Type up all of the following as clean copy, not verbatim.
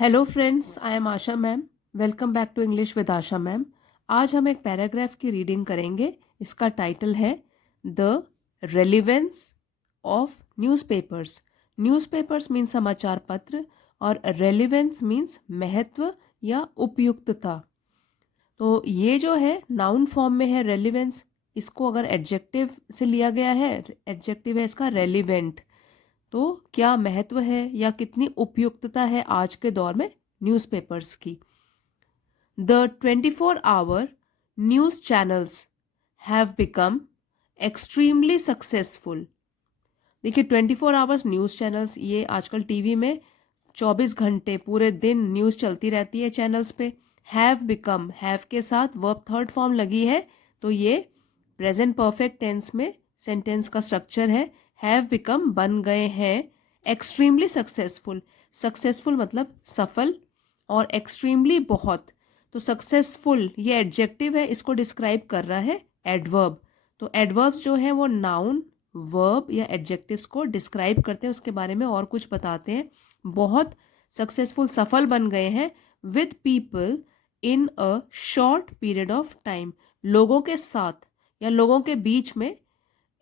Hello friends, I am Asha ma'am. Welcome back to English with Asha ma'am. आज हम एक paragraph की रीडिंग करेंगे। इसका टाइटल है the relevance of newspapers. Newspapers means समाचार पत्र और रेलिवेंस मीन्स महत्व या उपयुक्तता। तो ये जो है नाउन फॉर्म में है रेलिवेंस। इसको अगर एडजेक्टिव से लिया गया है, एडजेक्टिव है इसका रेलिवेंट। तो क्या महत्व है या कितनी उपयुक्तता है आज के दौर में न्यूज़पेपर्स की। The 24 hour news channels have become extremely successful. देखिए, 24 आवर्स न्यूज़ चैनल्स, ये आजकल टीवी में 24 घंटे पूरे दिन न्यूज़ चलती रहती है चैनल्स पे। हैव बिकम, हैव के साथ वर्ब थर्ड फॉर्म लगी है, तो ये प्रेजेंट परफेक्ट टेंस में सेंटेंस का स्ट्रक्चर है। हैव बिकम बन गए हैं एक्सट्रीमली सक्सेसफुल। सक्सेसफुल मतलब सफल, और एक्सट्रीमली बहुत। तो सक्सेसफुल ये एडजेक्टिव है, इसको डिस्क्राइब कर रहा है एडवर्ब। तो एडवर्ब्स जो है वो नाउन, वर्ब या एडजेक्टिव्स को डिस्क्राइब करते हैं, उसके बारे में और कुछ बताते हैं। बहुत सक्सेसफुल, सफल बन गए हैं with people in a short period of time. लोगों के साथ या लोगों के बीच में,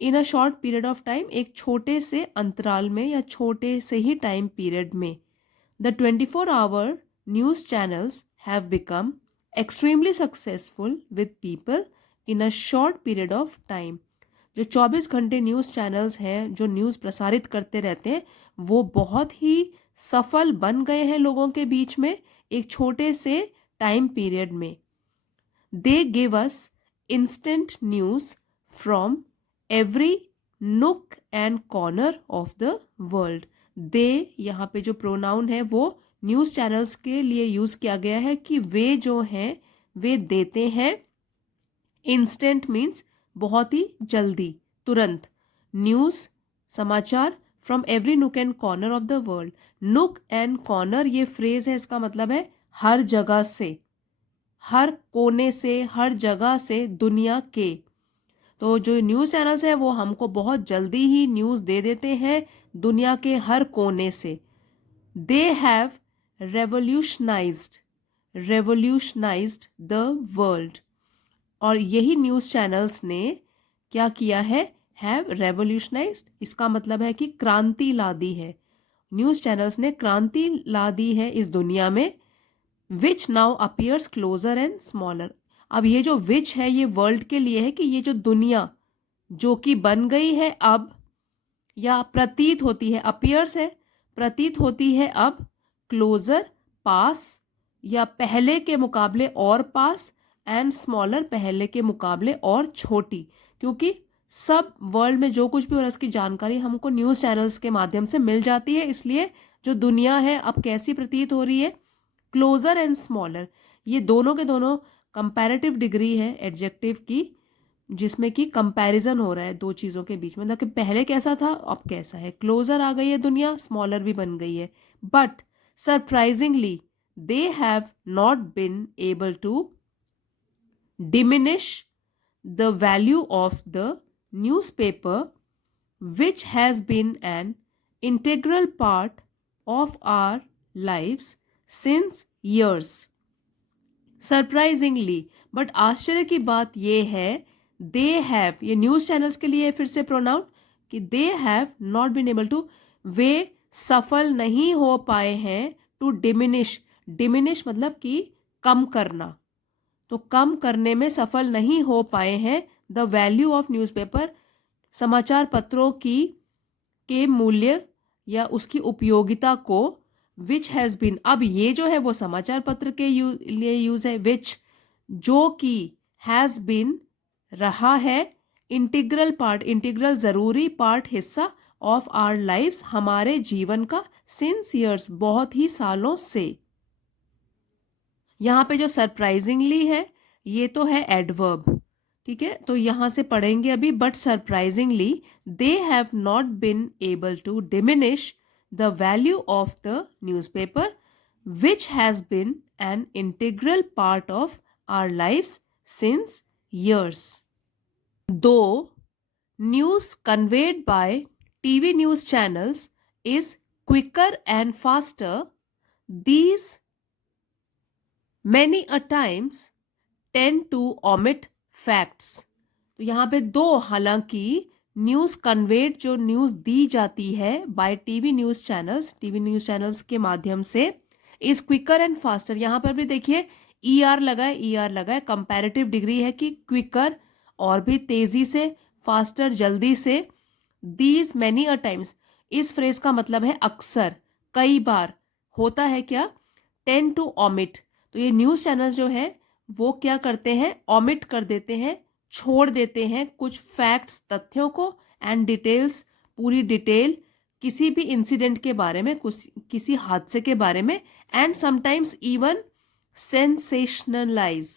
in a short period of time, एक छोटे से अंतराल में या छोटे से ही टाइम पीरियड में। The 24 hour news channels have become extremely successful with people in a short period of time. जो 24 घंटे न्यूज़ चैनल्स हैं, जो न्यूज़ प्रसारित करते रहते हैं, वो बहुत ही सफल बन गए हैं लोगों के बीच में एक छोटे से टाइम पीरियड में। They give us instant news from every nook and corner of the world. They, यहाँ पे जो प्रोनाउन है वो न्यूज़ चैनल्स के लिए यूज़ किया गया है कि वे जो हैं वे देते हैं। इंस्टेंट मीन्स बहुत ही जल्दी, तुरंत। न्यूज़, समाचार, from every nook and corner of the world. नुक एंड कॉर्नर ये फ्रेज है, इसका मतलब है हर जगह से, हर कोने से, हर जगह से, दुनिया के। तो जो न्यूज़ चैनल्स है वो हमको बहुत जल्दी ही न्यूज़ दे देते हैं दुनिया के हर कोने से। They have revolutionized, revolutionized the world. और यही न्यूज़ चैनल्स ने क्या किया है, हैव रेवोल्यूशनाइज्ड, इसका मतलब है कि क्रांति ला दी है। न्यूज़ चैनल्स ने क्रांति ला दी है इस दुनिया में। Which now appears closer and smaller. अब ये जो विच है ये वर्ल्ड के लिए है कि ये जो दुनिया जो कि बन गई है अब, या प्रतीत होती है, अपीयर्स है, प्रतीत होती है अब, क्लोजर पास या पहले के मुकाबले और पास, एंड स्मॉलर पहले के मुकाबले और छोटी। क्योंकि सब वर्ल्ड में जो कुछ भी हो रहा है उसकी जानकारी हमको न्यूज़ चैनल्स के माध्यम से मिल जाती है, इसलिए जो दुनिया है अब कैसी प्रतीत हो रही है, क्लोजर एंड स्मॉलर। ये दोनों के दोनों कंपैरेटिव डिग्री है एडजेक्टिव की, जिसमें कि कंपैरिजन हो रहा है दो चीज़ों के बीच में, मतलब कि पहले कैसा था अब कैसा है। क्लोजर आ गई है दुनिया, स्मॉलर भी बन गई है। But surprisingly they have not been able to diminish the value of the newspaper, which has been an integral part of our lives since years. Surprisingly, but आश्चर्य की बात यह है, दे हैव, ये न्यूज चैनल्स के लिए फिर से प्रोनाउन, कि they have not been able to, वे सफल नहीं हो पाए हैं, टू डिमिनिश, डिमिनिश मतलब कि कम करना, तो कम करने में सफल नहीं हो पाए हैं, द वैल्यू ऑफ न्यूज़पेपर, समाचार पत्रों की के मूल्य या उसकी उपयोगिता को। विच हैज़ बीन, अब ये जो है वो समाचार पत्र के लिए यूज है। विच, जो कि, हैज़ बीन रहा है, इंटीग्रल पार्ट, इंटीग्रल जरूरी पार्ट, हिस्सा, ऑफ आवर लाइव्स हमारे जीवन का, सिंस ईयर्स बहुत ही सालों से। यहाँ पे जो सरप्राइजिंगली है ये तो है एडवर्ब, ठीक है, तो यहाँ से पढ़ेंगे अभी। But surprisingly they have not been able to diminish the value of the newspaper, which has been an integral part of our lives since years. Though news conveyed by TV news channels is quicker and faster these many a times tend to omit facts। तो यहाँ पे दो, हालांकि news conveyed, जो news दी जाती है bye TV news channels के माध्यम से, इज क्विकर एंड फास्टर। यहाँ पर भी देखिए ER लगा है, कंपैरेटिव डिग्री है कि क्विकर और भी तेजी से, फास्टर जल्दी से। दीज मैनी अ टाइम्स, इस फ्रेज का मतलब है अक्सर, कई बार। होता है क्या? Tend to omit. तो ये न्यूज़ चैनल जो है वो क्या करते हैं? ऑमिट कर देते हैं, छोड़ देते हैं कुछ फैक्ट्स, तथ्यों को, एंड डिटेल्स, पूरी डिटेल किसी भी इंसिडेंट के बारे में, किसी हादसे के बारे में, and sometimes even sensationalize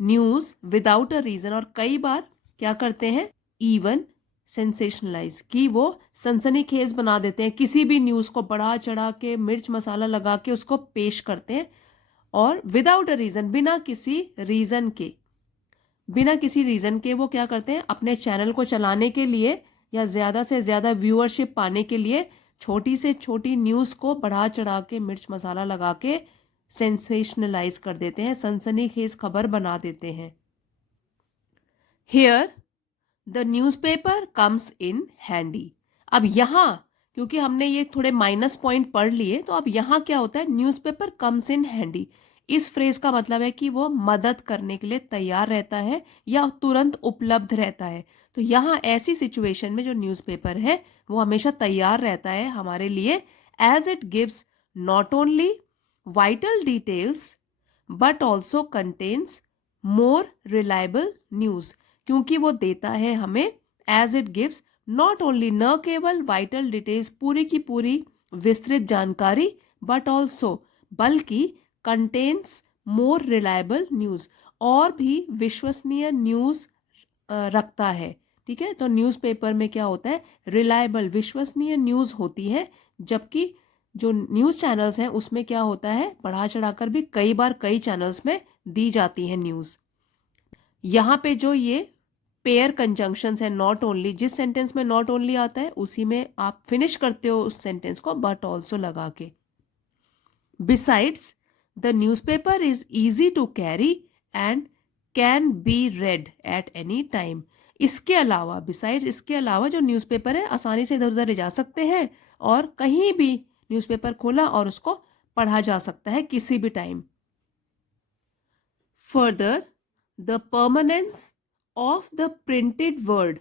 news without a reason. और कई बार क्या करते हैं? इवन सेंसेशनलाइज, कि वो सनसनीखेज बना देते हैं, किसी भी न्यूज को बढ़ा चढ़ा के, मिर्च मसाला लगा के उसको पेश करते हैं, और विदाउट अ रीजन, बिना किसी रीजन के वो क्या करते हैं? अपने चैनल को चलाने के लिए या ज्यादा से ज्यादा व्यूअरशिप पाने के लिए छोटी से छोटी न्यूज को बढ़ा चढ़ा के, मिर्च मसाला लगा के सेंसेशनलाइज कर देते हैं, सनसनीखेज खबर बना देते हैं। Here the newspaper comes in handy. अब यहाँ, क्योंकि हमने ये थोड़े माइनस पॉइंट पढ़ लिए, तो अब यहाँ क्या होता है? Newspaper comes in handy. इस फ्रेज का मतलब है कि वो मदद करने के लिए तैयार रहता है या तुरंत उपलब्ध रहता है। तो यहाँ ऐसी सिचुएशन में जो न्यूज़पेपर है वो हमेशा तैयार रहता है हमारे लिए, as it gives not only vital details but also contains more reliable news. क्योंकि वो देता है हमें, as it gives, not only, न केवल वाइटल डिटेल्स, पूरी की पूरी विस्तृत जानकारी, बट ऑल्सो, बल्कि, कंटेन्स मोर रिलायबल न्यूज़, और भी विश्वसनीय न्यूज़ रखता है। ठीक है, तो न्यूज़पेपर में क्या होता है? रिलायबल, विश्वसनीय न्यूज़ होती है, जबकि जो न्यूज़ चैनल्स हैं उसमें क्या होता है? बढ़ा चढ़ाकर भी कई बार कई चैनल्स में दी जाती है न्यूज़। यहाँ पे जो ये पेयर कंजंक्शंस है, नॉट ओनली, जिस सेंटेंस में नॉट ओनली आता है उसी में आप फिनिश करते हो उस सेंटेंस को बट ऑल्सो लगा के। Besides the newspaper is easy to carry and can be read at any time. इसके अलावा, बिसाइड्स, इसके अलावा जो न्यूज़पेपर है आसानी से इधर उधर ले जा सकते हैं, और कहीं भी न्यूज़पेपर खोला और उसको पढ़ा जा सकता है किसी भी time. Further, the permanence of the printed word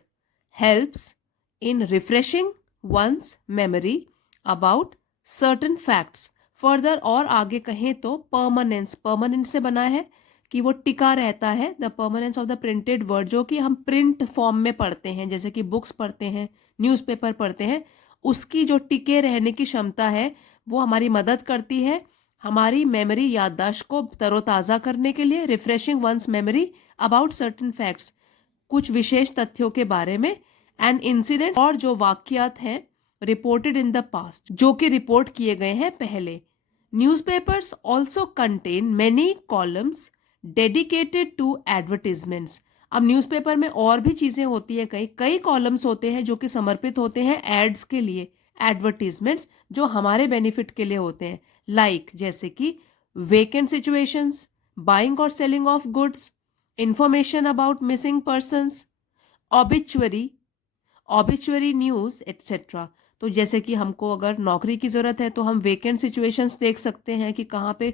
helps in refreshing one's memory about certain facts. Further, और आगे कहें तो permanence, permanent से बना है कि वो टिका रहता है। the permanence of the printed word, जो कि हम प्रिंट फॉर्म में पढ़ते हैं, जैसे कि बुक्स पढ़ते हैं, न्यूज़पेपर पढ़ते हैं, उसकी जो टिके रहने की क्षमता है वो हमारी मदद करती है हमारी मेमोरी, याददाश्त को तरोताज़ा करने के लिए। Refreshing one's memory about certain facts, कुछ विशेष तथ्यों के बारे में, एंड इंसिडेंट, और जो वाकयात हैं रिपोर्टेड इन द पास्ट, जो कि रिपोर्ट किए गए हैं पहले। Newspapers also contain many columns dedicated to advertisements. अब न्यूज़पेपर में और भी चीज़ें होती हैं, कई कॉलम्स होते हैं जो कि समर्पित होते हैं एड्स के लिए, एडवर्टीजमेंट्स जो हमारे बेनिफिट के लिए होते हैं, लाइक जैसे कि वेकेंट सिचुएशंस, बाइंग और selling of goods, information about missing persons, obituary news etcetera. तो जैसे कि हमको अगर नौकरी की ज़रूरत है तो हम वेकेंट सिचुएशंस देख सकते हैं कि कहाँ पे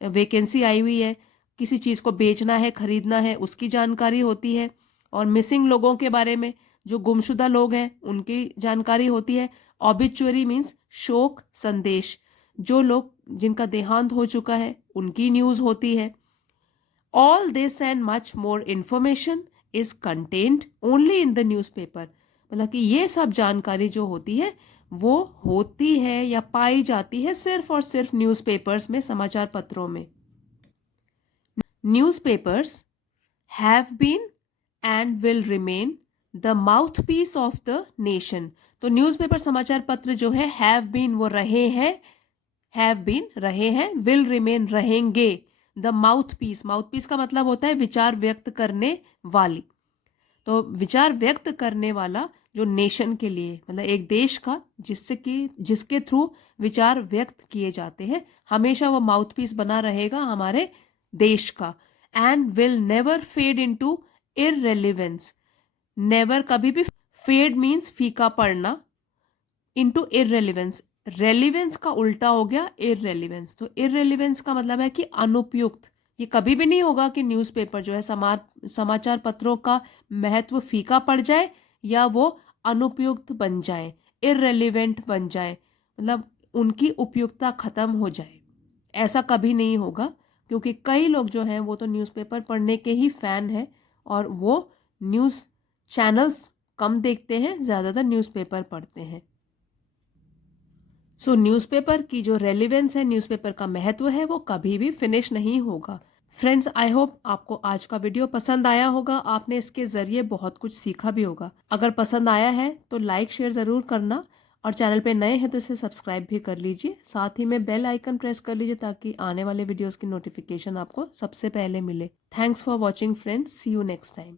वैकेंसी आई हुई है, किसी चीज़ को बेचना है, खरीदना है, उसकी जानकारी होती है। और मिसिंग लोगों के बारे में, जो गुमशुदा लोग हैं उनकी जानकारी होती है। ऑबिचुअरी मीन्स शोक संदेश, जो लोग जिनका देहांत हो चुका है उनकी न्यूज़ होती है। All this and much more information is contained only in the newspaper. मतलब कि ये सब जानकारी जो होती है वो होती है या पाई जाती है सिर्फ और सिर्फ न्यूज़पेपर्स में, समाचार पत्रों में। Newspapers have been and will remain the mouthpiece of the nation. तो न्यूज़पेपर, समाचार पत्र जो है, हैव बीन, वो रहे हैं, हैव बीन रहे हैं, विल रिमेन रहेंगे, द माउथपीस, माउथपीस का मतलब होता है विचार व्यक्त करने वाली। तो विचार व्यक्त करने वाला जो नेशन के लिए, मतलब एक देश का जिसके थ्रू विचार व्यक्त किए जाते हैं, हमेशा वो माउथपीस बना रहेगा हमारे देश का। And will never fade into irrelevance. Never कभी भी, फेड मीन्स फीका पड़ना, इनटू इररेलेवेंस, रेलिवेंस का उल्टा हो गया इररेलेवेंस। तो इररेलेवेंस का मतलब है कि अनुपयुक्त। ये कभी भी नहीं होगा कि न्यूज़पेपर जो है समाचार पत्रों का महत्व फीका पड़ जाए या वो अनुपयुक्त बन जाए, इररेलेवेंट बन जाए, मतलब उनकी उपयुक्तता खत्म हो जाए। ऐसा कभी नहीं होगा, क्योंकि कई लोग जो हैं वो तो न्यूज़पेपर पढ़ने के ही फैन हैं और वो न्यूज़ चैनल्स कम देखते हैं, ज़्यादातर न्यूज़पेपर पढ़ते हैं। सो न्यूज़पेपर की जो रेलिवेंस है, न्यूज़पेपर का महत्व है, वो कभी भी फिनिश नहीं होगा। फ्रेंड्स, आई होप आपको आज का वीडियो पसंद आया होगा, आपने इसके ज़रिए बहुत कुछ सीखा भी होगा। अगर पसंद आया है तो लाइक शेयर ज़रूर करना, और चैनल पे नए हैं तो इसे सब्सक्राइब भी कर लीजिए। साथ ही में बेल आइकन प्रेस कर लीजिए ताकि आने वाले वीडियोज़ की नोटिफिकेशन आपको सबसे पहले मिले। Thanks for watching friends, see you next time.